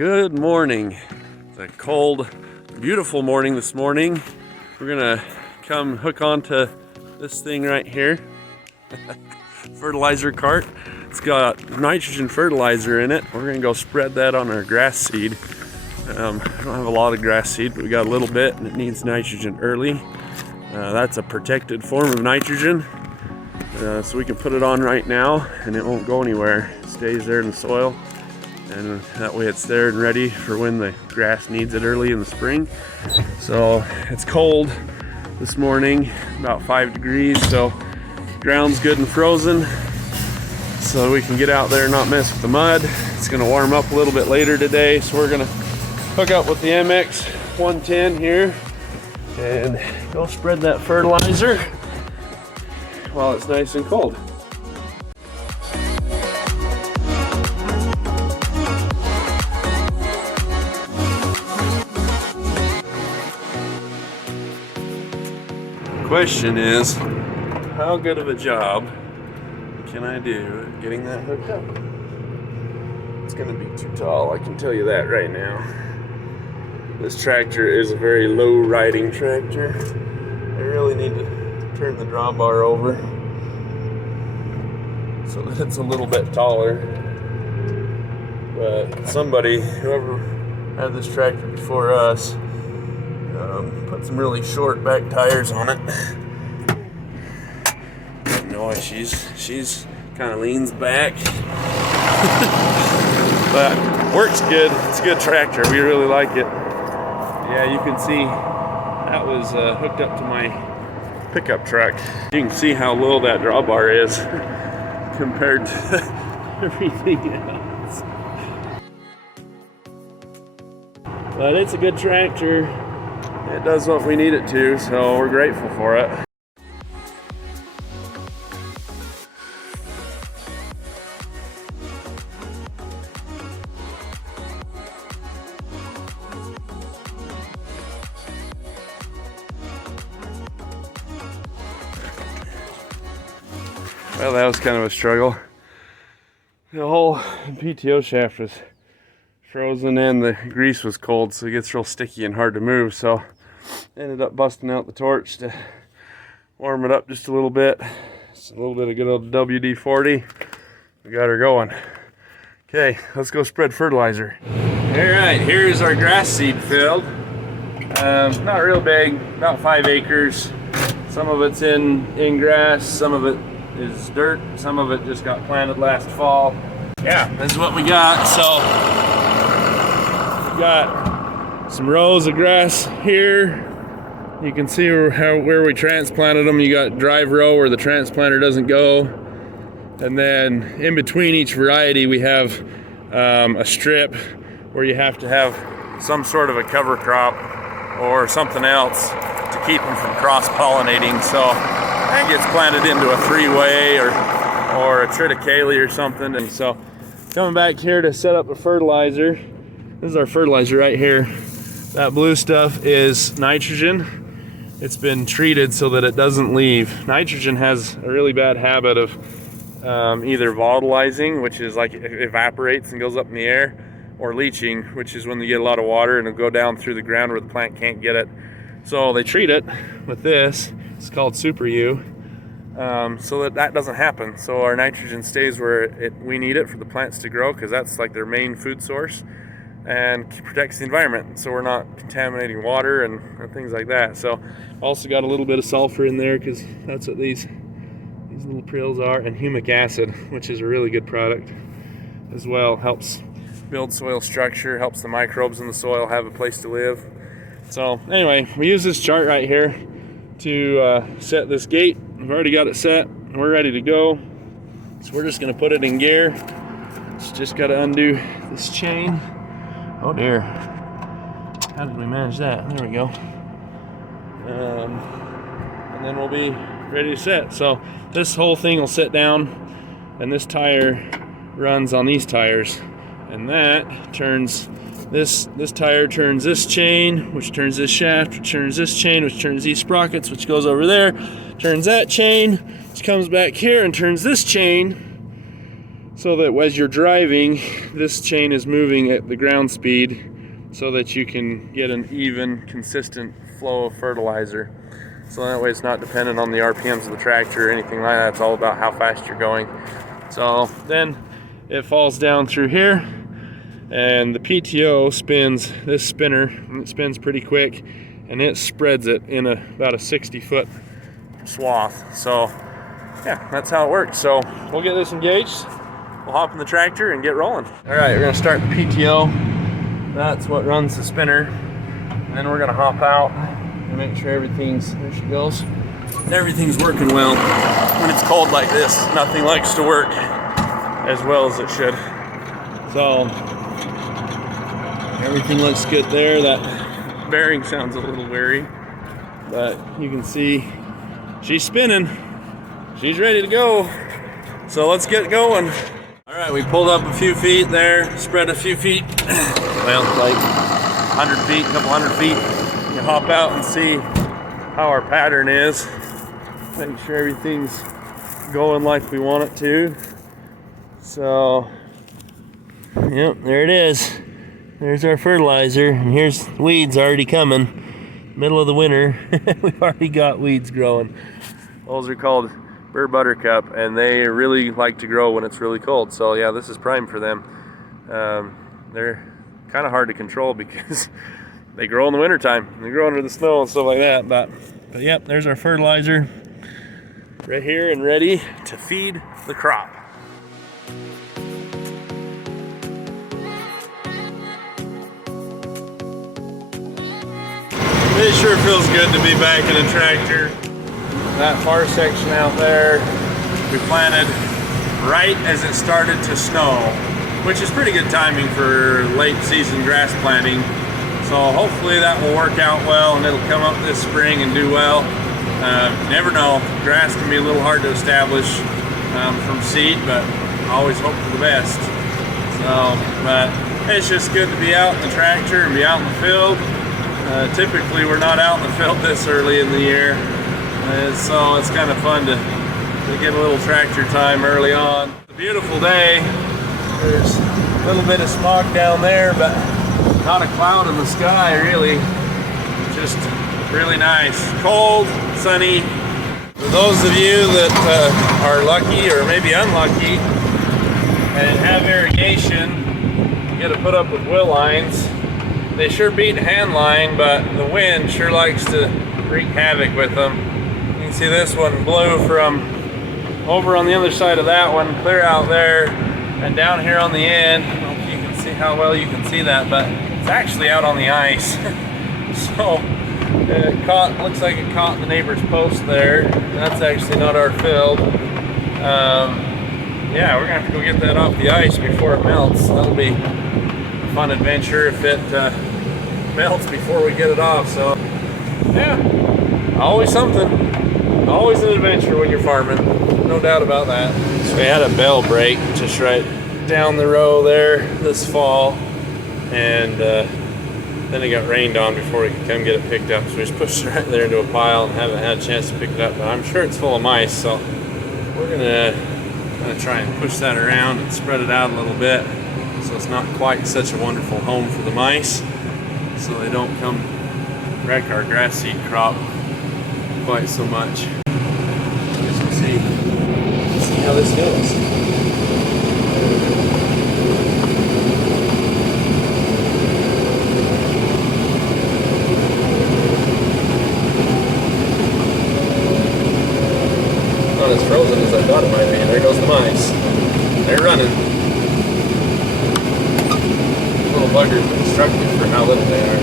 Good morning. It's a cold, beautiful morning this morning. We're gonna come hook onto this thing right here. Fertilizer cart. It's got nitrogen fertilizer in it. We're gonna go spread that on our grass seed. I don't have a lot of grass seed, but we got a little bit and it needs nitrogen early. That's a protected form of nitrogen. So we can put it on right now and it won't go anywhere. It stays there in the soil. And that way it's there and ready for when the grass needs it early in the spring. So it's cold this morning, about 5 degrees, so ground's good and frozen. So we can get out there and not mess with the mud. It's gonna warm up a little bit later today, so we're gonna hook up with the MX 110 here and go spread that fertilizer while it's nice and cold. Question is, how good of a job can I do at getting that hooked up? It's gonna be too tall, I can tell you that right now. This tractor is a very low riding tractor. I really need to turn the drawbar over so that it's a little bit taller. But somebody, whoever had this tractor before us, put some really short back tires on it. No, she's kind of leans back. But works good. It's a good tractor. We really like it. Yeah, you can see that was hooked up to my pickup truck. You can see how low that drawbar is compared to everything else. But it's a good tractor. It does what we need it to, so we're grateful for it. Well, that was kind of a struggle. The whole PTO shaft was frozen and the grease was cold, so it gets real sticky and hard to move. So ended up busting out the torch to warm it up just a little bit. Just a little bit of good old WD-40. We got her going. Okay, let's go spread fertilizer. All right, here's our grass seed field. Not real big, about 5 acres. Some of it's in grass, some of it is dirt, some of it just got planted last fall. Yeah, this is what we got. So we got some rows of grass here. You can see where we transplanted them. You got drive row where the transplanter doesn't go, and then in between each variety we have a strip where you have to have some sort of a cover crop or something else to keep them from cross-pollinating. So that gets planted into a 3-way or a triticale or something. And so coming back here to set up a fertilizer. This is our fertilizer right here. That blue stuff is nitrogen. It's been treated so that it doesn't leave. Nitrogen has a really bad habit of either volatilizing, which is like it evaporates and goes up in the air, or leaching, which is when you get a lot of water and it'll go down through the ground where the plant can't get it. So they treat it with this. It's called Super U, so that doesn't happen. So our nitrogen stays where we need it for the plants to grow, because that's like their main food source, and protects the environment, so we're not contaminating water and things like that. So also got a little bit of sulfur in there, because that's what these little prills are, and humic acid, which is a really good product as well. Helps build soil structure, helps the microbes in the soil have a place to live. So anyway, we use this chart right here to set this gate. We've already got it set and we're ready to go. So we're just gonna put it in gear. It's just gotta undo this chain. Oh dear, how did we manage that? There we go. And then we'll be ready to set. So this whole thing will sit down, and this tire runs on these tires, and that turns this tire turns this chain, which turns this shaft, which turns this chain, which turns these sprockets, which goes over there, turns that chain, which comes back here and turns this chain. so that as you're driving, this chain is moving at the ground speed so that you can get an even, consistent flow of fertilizer. So that way it's not dependent on the RPMs of the tractor or anything like that. It's all about how fast you're going. So then it falls down through here, and the PTO spins this spinner, and it spins pretty quick, and it spreads it in about a 60-foot swath. So yeah, that's how it works. So we'll get this engaged, we'll hop in the tractor and get rolling. All right, we're gonna start the PTO. That's what runs the spinner. And then we're gonna hop out and make sure everything's, there she goes. Everything's working well. When it's cold like this, nothing likes to work as well as it should. So everything looks good there. That bearing sounds a little weary, but you can see she's spinning. She's ready to go. So let's get going. All right, we pulled up a few feet there, spread a few feet. Well, like 100 feet, a couple hundred feet. You hop out and see how our pattern is. Make sure everything's going like we want it to. So, yep, there it is. There's our fertilizer, and here's weeds already coming. Middle of the winter, we've already got weeds growing. Those are called Burr Buttercup, and they really like to grow when it's really cold. So yeah, this is prime for them. They're kind of hard to control because they grow in the wintertime. They grow under the snow and stuff like that. But yep, there's our fertilizer right here and ready to feed the crop. It sure feels good to be back in a tractor. That far section out there, we planted right as it started to snow, which is pretty good timing for late season grass planting. So hopefully that will work out well and it'll come up this spring and do well. Never know, grass can be a little hard to establish from seed, but I always hope for the best. So, but it's just good to be out in the tractor and be out in the field. Typically we're not out in the field this early in the year. So it's kind of fun to get a little tractor time early on. It's a beautiful day. There's a little bit of smog down there, but not a cloud in the sky really. Just really nice. Cold, sunny. For those of you that are lucky or maybe unlucky and have irrigation, you got to put up with wheel lines. They sure beat hand line, but the wind sure likes to wreak havoc with them. You can see this one blew from over on the other side of that one, clear out there, and down here on the end. I don't know if you can see how well you can see that, but it's actually out on the ice. So it looks like it caught the neighbor's post there. That's actually not our field. Yeah, we're gonna have to go get that off the ice before it melts. That'll be a fun adventure if it melts before we get it off. So yeah, always something, always an adventure when you're farming, no doubt about that. So we had a bell break just right down the row there this fall, and then it got rained on before we could come get it picked up, so we just pushed it right there into a pile and haven't had a chance to pick it up, but I'm sure it's full of mice, so we're gonna try and push that around and spread it out a little bit so it's not quite such a wonderful home for the mice, so they don't come wreck our grass seed crop quite so much. I guess we'll see how this goes. Not as frozen as I thought it might be. There goes the mice. They're running. Little buggers, but destructive for how little they are.